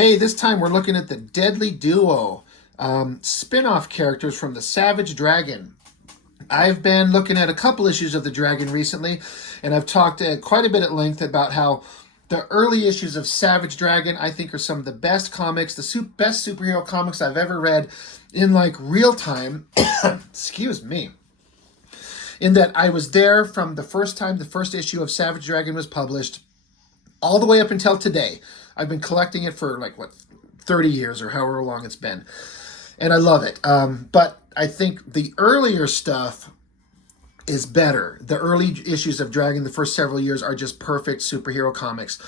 Hey, this time we're looking at the Deadly Duo, spin-off characters from the Savage Dragon. I've been looking at a couple issues of the Dragon recently, and I've talked quite a bit at length about how the early issues of Savage Dragon, I think, are some of the best comics, the best superhero comics I've ever read in like real time. Excuse me. In that I was there from the first time the first issue of Savage Dragon was published all the way up until today. I've been collecting it for 30 years or however long it's been. And I love it. But I think the earlier stuff is better. The early issues of Dragon, the first several years, are just perfect superhero comics.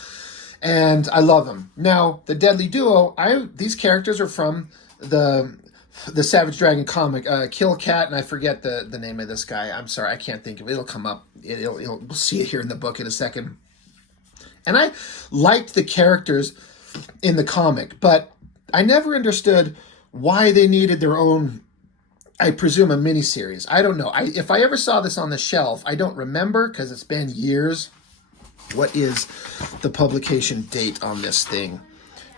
And I love them. Now, the Deadly Duo, these characters are from the Savage Dragon comic, Kill Cat, and I forget the name of this guy. I'm sorry, I can't think of it. It'll come up. We'll see it here in the book in a second. And I liked the characters in the comic, but I never understood why they needed their own, I presume, a miniseries. I don't know. If I ever saw this on the shelf, I don't remember because it's been years. What is the publication date on this thing?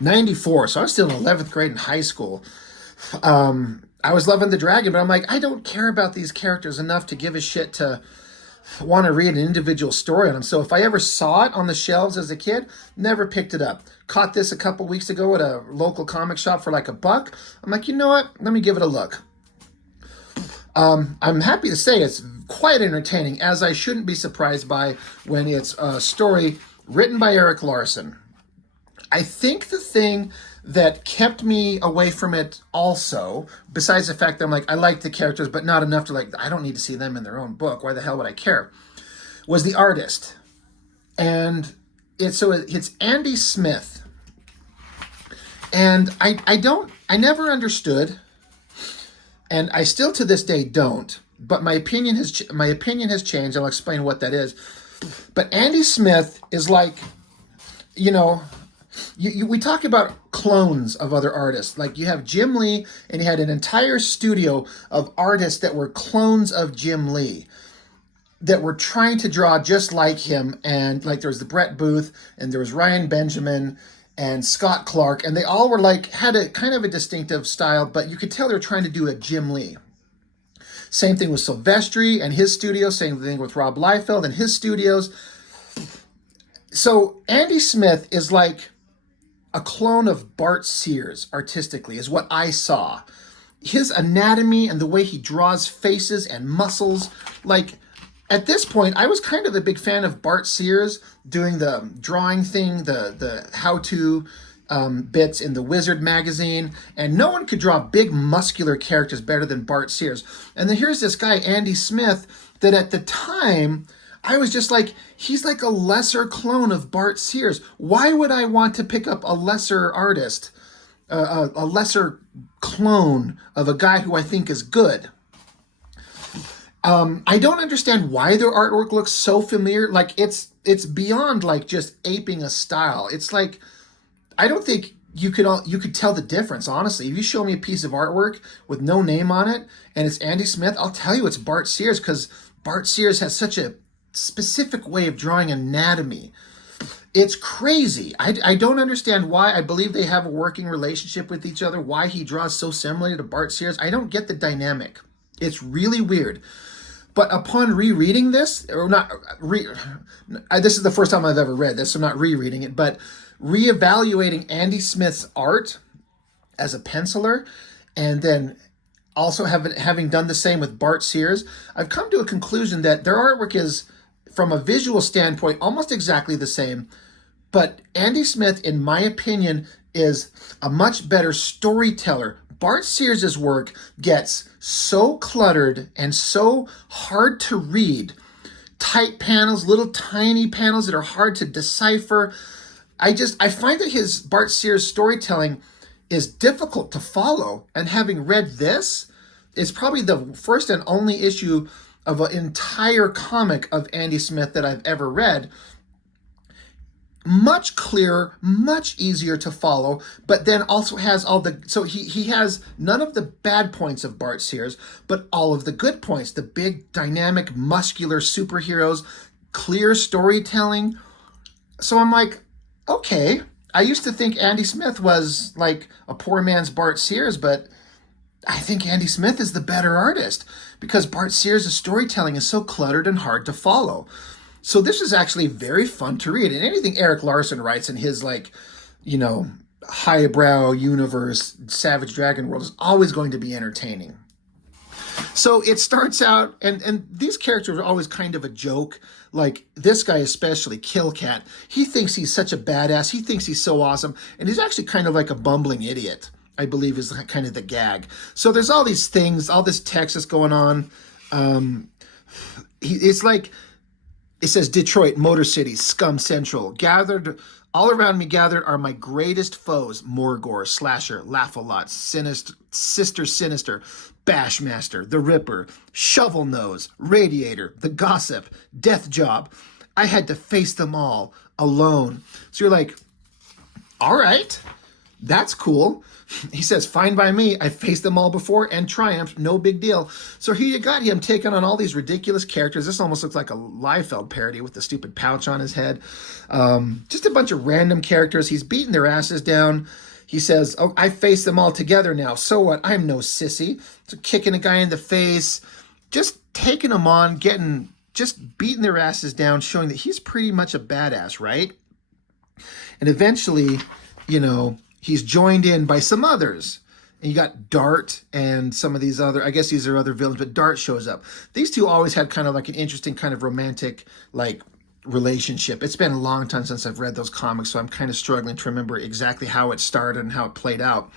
94, so I was still in 11th grade in high school. I was loving the Dragon, but I'm like, I don't care about these characters enough to give a shit to want to read an individual story on them. So if I ever saw it on the shelves as a kid, never picked it up. Caught this a couple weeks ago at a local comic shop for like $1. I'm like, you know what? Let me give it a look. I'm happy to say it's quite entertaining, as I shouldn't be surprised by when it's a story written by Erik Larsen. I think the thing that kept me away from it also, besides the fact that I'm like, I like the characters, but not enough to I don't need to see them in their own book. Why the hell would I care? Was the artist. And it's Andy Smith. And I never understood, and I still to this day don't, but my opinion has changed. I'll explain what that is. But Andy Smith is like, we talk about clones of other artists. Like you have Jim Lee, and he had an entire studio of artists that were clones of Jim Lee that were trying to draw just like him. And there was the Brett Booth, and there was Ryan Benjamin and Scott Clark, and they all were had a kind of a distinctive style, but you could tell they were trying to do a Jim Lee. Same thing with Silvestri and his studio. Same thing with Rob Liefeld and his studios. So Andy Smith is like a clone of Bart Sears artistically, is what I saw. His anatomy and the way he draws faces and muscles, at this point, I was kind of a big fan of Bart Sears doing the drawing thing, the how-to bits in the Wizard magazine, and no one could draw big muscular characters better than Bart Sears. And then here's this guy, Andy Smith, that at the time, I was just like, he's like a lesser clone of Bart Sears. Why would I want to pick up a lesser artist, a lesser clone of a guy who I think is good? I don't understand why their artwork looks so familiar. It's beyond just aping a style. It's I don't think you could tell the difference, honestly. If you show me a piece of artwork with no name on it and it's Andy Smith, I'll tell you it's Bart Sears, because Bart Sears has such a specific way of drawing anatomy. It's crazy. I don't understand why. I believe they have a working relationship with each other, why he draws so similarly to Bart Sears. I don't get the dynamic. It's really weird. But upon rereading this, or not, this is the first time I've ever read this, so I'm not rereading it, but reevaluating Andy Smith's art as a penciler, and then also having done the same with Bart Sears, I've come to a conclusion that their artwork is, from a visual standpoint, almost exactly the same, but Andy Smith, in my opinion, is a much better storyteller. Bart Sears' work gets so cluttered and so hard to read. Tight panels, little tiny panels that are hard to decipher. I find that Bart Sears' storytelling is difficult to follow. And having read this, it's probably the first and only issue of an entire comic of Andy Smith that I've ever read. Much clearer, much easier to follow, but then also has he has none of the bad points of Bart Sears, but all of the good points, the big, dynamic, muscular superheroes, clear storytelling. So I'm like, okay, I used to think Andy Smith was like a poor man's Bart Sears, but I think Andy Smith is the better artist because Bart Sears' storytelling is so cluttered and hard to follow. So this is actually very fun to read. And anything Erik Larsen writes in his like, you know, highbrow universe, Savage Dragon world is always going to be entertaining. So it starts out, and these characters are always kind of a joke. Like this guy especially, Kill Cat, he thinks he's such a badass. He thinks he's so awesome. And he's actually kind of like a bumbling idiot, I believe is kind of the gag. So there's all these things, all this text that's going on. It's like, it says Detroit, Motor City, Scum Central. Gathered, all around me gathered are my greatest foes. Morgor, Slasher, Laugh-A-Lot, Sister Sinister, Bashmaster, The Ripper, Shovel Nose, Radiator, The Gossip, Death Job. I had to face them all alone. So you're like, all right, that's cool. He says, fine by me. I faced them all before and triumphed. No big deal. So here you got him taking on all these ridiculous characters. This almost looks like a Liefeld parody with the stupid pouch on his head. Just a bunch of random characters. He's beating their asses down. He says, oh, I face them all together now. So what? I'm no sissy. So kicking a guy in the face, just taking them on, just beating their asses down, showing that he's pretty much a badass, right? And eventually, you know, he's joined in by some others. And you got Dart and some of these other, I guess these are other villains, but Dart shows up. These two always had kind of like an interesting kind of romantic, like, relationship. It's been a long time since I've read those comics, so I'm kind of struggling to remember exactly how it started and how it played out.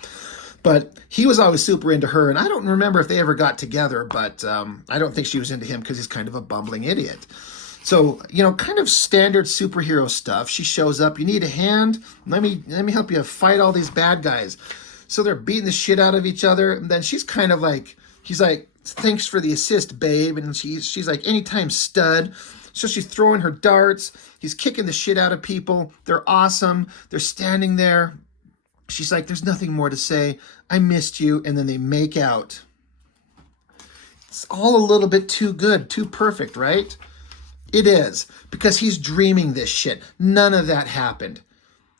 But he was always super into her, and I don't remember if they ever got together, but I don't think she was into him because he's kind of a bumbling idiot. So, you know, kind of standard superhero stuff. She shows up. You need a hand? Let me help you fight all these bad guys. So they're beating the shit out of each other. And then she's kind of like, he's like, thanks for the assist, babe. And she's like, anytime, stud. So she's throwing her darts. He's kicking the shit out of people. They're awesome. They're standing there. She's like, there's nothing more to say. I missed you. And then they make out. It's all a little bit too good, too perfect, right? It is, because he's dreaming this shit. None of that happened.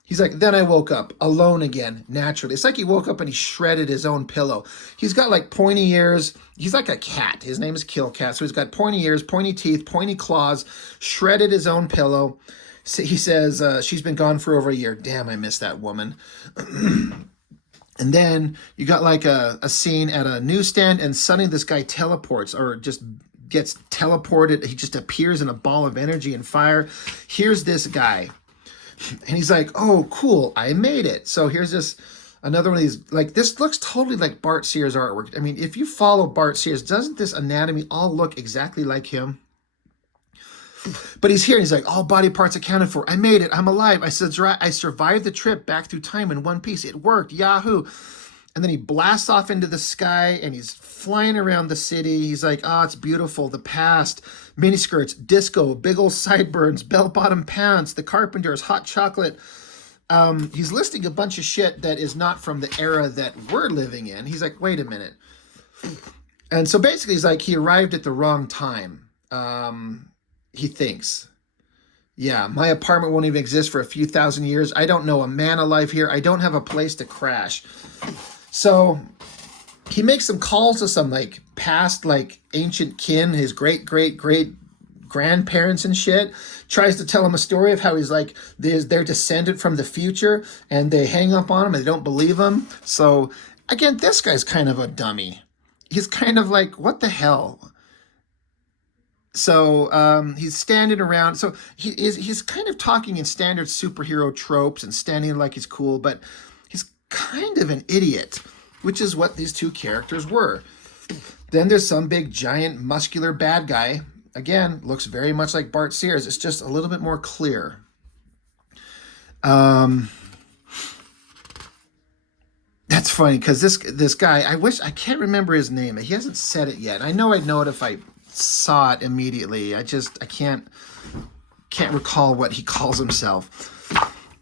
He's like, then I woke up alone again, naturally. It's like he woke up and he shredded his own pillow. He's got like pointy ears. He's like a cat. His name is Kill Cat. So he's got pointy ears, pointy teeth, pointy claws, shredded his own pillow. So he says, she's been gone for over a year. Damn, I miss that woman. And then you got like a scene at a newsstand, and suddenly this guy teleports or just gets teleported. He just appears in a ball of energy and fire. Here's this guy. And he's like, oh, cool, I made it. So here's this, another one of these, like, this looks totally like Bart Sears artwork. I mean, if you follow Bart Sears, doesn't this anatomy all look exactly like him? But he's here, and he's like, all body parts accounted for. I made it. I'm alive. I survived the trip back through time in one piece. It worked. Yahoo. And then he blasts off into the sky, and he's flying around the city. He's like, oh, it's beautiful. The past, miniskirts, disco, big old sideburns, bell-bottom pants, the Carpenters, hot chocolate. He's listing a bunch of shit that is not from the era that we're living in. He's like, wait a minute. And so basically he's like, he arrived at the wrong time. He thinks. Yeah, my apartment won't even exist for a few thousand years. I don't know a man alive here. I don't have a place to crash. So he makes some calls to some like past like ancient kin, his great grandparents and shit. Tries to tell him a story of how he's like they're descended from the future, and they hang up on him and they don't believe him. So again, this guy's kind of a dummy. He's kind of like, what the hell? So he's standing around. So he's kind of talking in standard superhero tropes and standing like he's cool, but he's kind of an idiot, which is what these two characters were. Then there's some big, giant, muscular bad guy. Again, looks very much like Bart Sears. It's just a little bit more clear. That's funny, because this guy, I can't remember his name. He hasn't said it yet. I know I'd know it if I saw it immediately. I can't recall what he calls himself.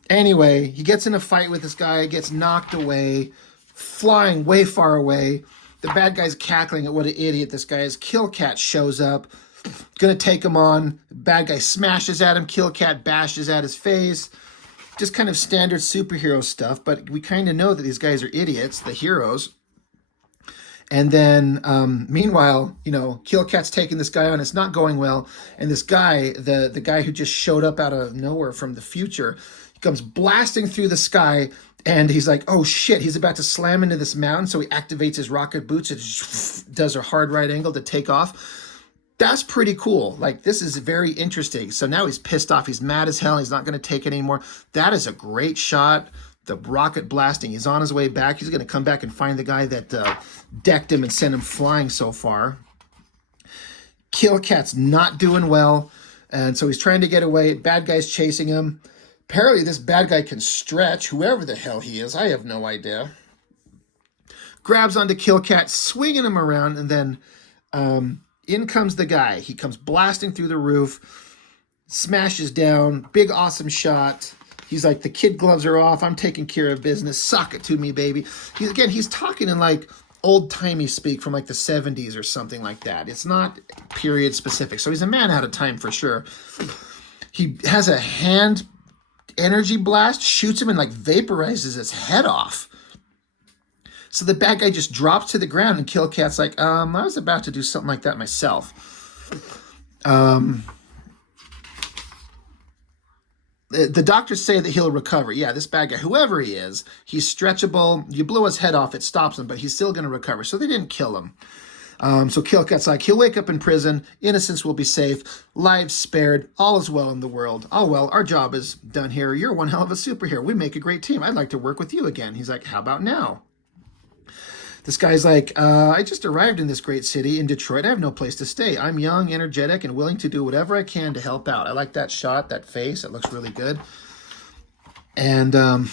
Anyway, he gets in a fight with this guy, gets knocked away, flying way far away. The bad guy's cackling at what an idiot this guy is. Kill Cat shows up, gonna take him on. The bad guy smashes at him. Kill Cat bashes at his face. just kind of standard superhero stuff, but we kind of know that these guys are idiots, the heroes. And then, meanwhile, Kill Cat's taking this guy on. It's not going well. And this guy, the guy who just showed up out of nowhere from the future, he comes blasting through the sky. And he's like, oh shit, he's about to slam into this mountain. So he activates his rocket boots. It just does a hard right angle to take off. That's pretty cool. Like, this is very interesting. So now he's pissed off. He's mad as hell. He's not going to take it anymore. That is a great shot. The rocket blasting. He's on his way back. He's going to come back and find the guy that decked him and sent him flying so far. Kill Cat's not doing well. And so he's trying to get away. Bad guy's chasing him. Apparently this bad guy can stretch. Whoever the hell he is. I have no idea. Grabs onto Kill Cat, swinging him around. And then in comes the guy. He comes blasting through the roof. Smashes down. Big awesome shot. He's like, the kid gloves are off. I'm taking care of business. Sock it to me, baby. He's talking in like old-timey speak from like the 70s or something like that. It's not period specific. So he's a man out of time for sure. He has a hand energy blast, shoots him and like vaporizes his head off. So the bad guy just drops to the ground and Kill Cat's like, I was about to do something like that myself. The doctors say that he'll recover. Yeah, this bad guy, whoever he is, he's stretchable. You blow his head off, it stops him, but he's still going to recover. So they didn't kill him. So Kill Cat's like, he'll wake up in prison. Innocence will be safe. Lives spared. All is well in the world. Oh, well, our job is done here. You're one hell of a superhero. We make a great team. I'd like to work with you again. He's like, how about now? This guy's like, I just arrived in this great city in Detroit. I have no place to stay. I'm young, energetic, and willing to do whatever I can to help out. I like that shot, that face. It looks really good. And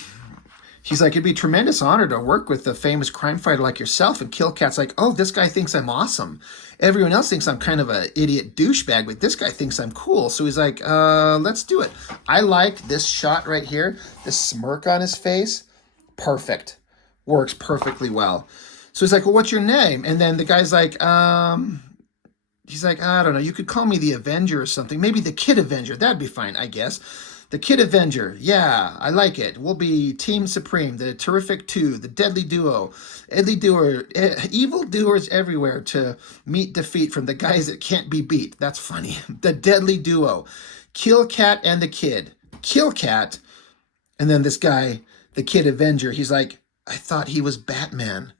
he's like, it'd be a tremendous honor to work with a famous crime fighter like yourself. And Kill Cat's like, oh, this guy thinks I'm awesome. Everyone else thinks I'm kind of an idiot douchebag, but this guy thinks I'm cool. So he's like, let's do it. I like this shot right here. This smirk on his face. Perfect. Works perfectly well. So he's like, well, what's your name? And then the guy's like, he's like, I don't know. You could call me the Avenger or something. Maybe the Kid Avenger. That'd be fine, I guess. The Kid Avenger. Yeah, I like it. We'll be Team Supreme, the Terrific Two, the Deadly Duo. Evil doers everywhere to meet defeat from the guys that can't be beat. That's funny. The Deadly Duo. Kill Cat and the Kid. Kill Cat. And then this guy, the Kid Avenger, he's like, I thought he was Batman.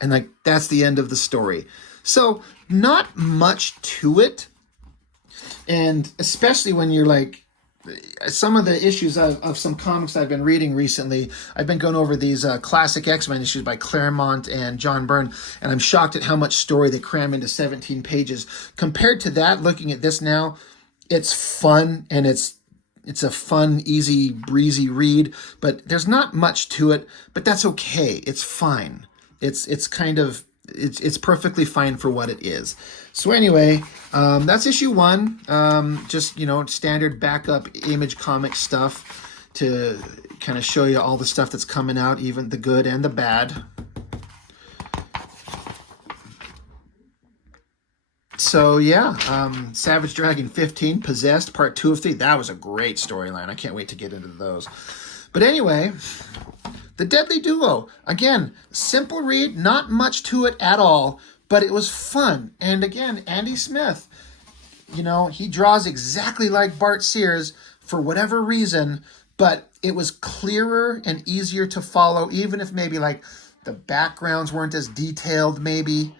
And like, that's the end of the story. So not much to it. And especially when you're like, some of the issues of some comics I've been reading recently, I've been going over these classic X-Men issues by Claremont and John Byrne, and I'm shocked at how much story they cram into 17 pages. Compared to that, looking at this now, it's fun, and it's a fun, easy, breezy read, but there's not much to it, but that's okay. It's fine. It's kind of, it's perfectly fine for what it is. So anyway, that's issue 1. Just, standard backup Image comic stuff to kind of show you all the stuff that's coming out, even the good and the bad. So yeah, Savage Dragon 15, Possessed, Part 2 of 3. That was a great storyline. I can't wait to get into those. But anyway, The Deadly Duo. Again, simple read, not much to it at all, but it was fun. And again, Andy Smith, he draws exactly like Bart Sears for whatever reason, but it was clearer and easier to follow, even if maybe like the backgrounds weren't as detailed maybe.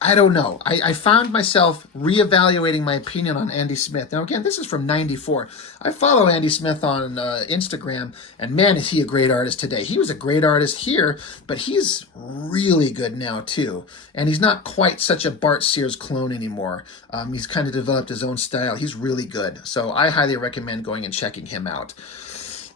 I don't know. I found myself reevaluating my opinion on Andy Smith. Now, again, this is from 94. I follow Andy Smith on Instagram, and man, is he a great artist today. He was a great artist here, but he's really good now, too. And he's not quite such a Bart Sears clone anymore. He's kind of developed his own style. He's really good. So I highly recommend going and checking him out.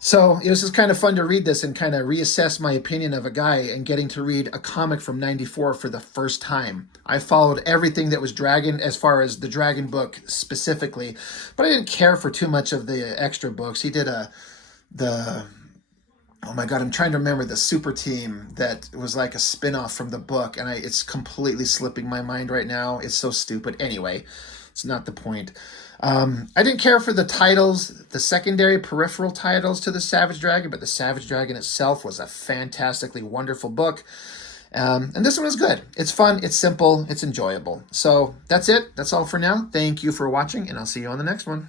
So it was just kind of fun to read this and kind of reassess my opinion of a guy and getting to read a comic from 94 for the first time. I followed everything that was Dragon as far as the Dragon book specifically, but I didn't care for too much of the extra books. He did oh my God, I'm trying to remember the super team that was like a spin-off from the book, and it's completely slipping my mind right now. It's so stupid. Anyway, It's not the point. I didn't care for the titles, the secondary peripheral titles to the Savage Dragon, but the Savage Dragon itself was a fantastically wonderful book. And this one was good. It's fun, it's simple, it's enjoyable. So that's it. That's all for now. Thank you for watching, and I'll see you on the next one.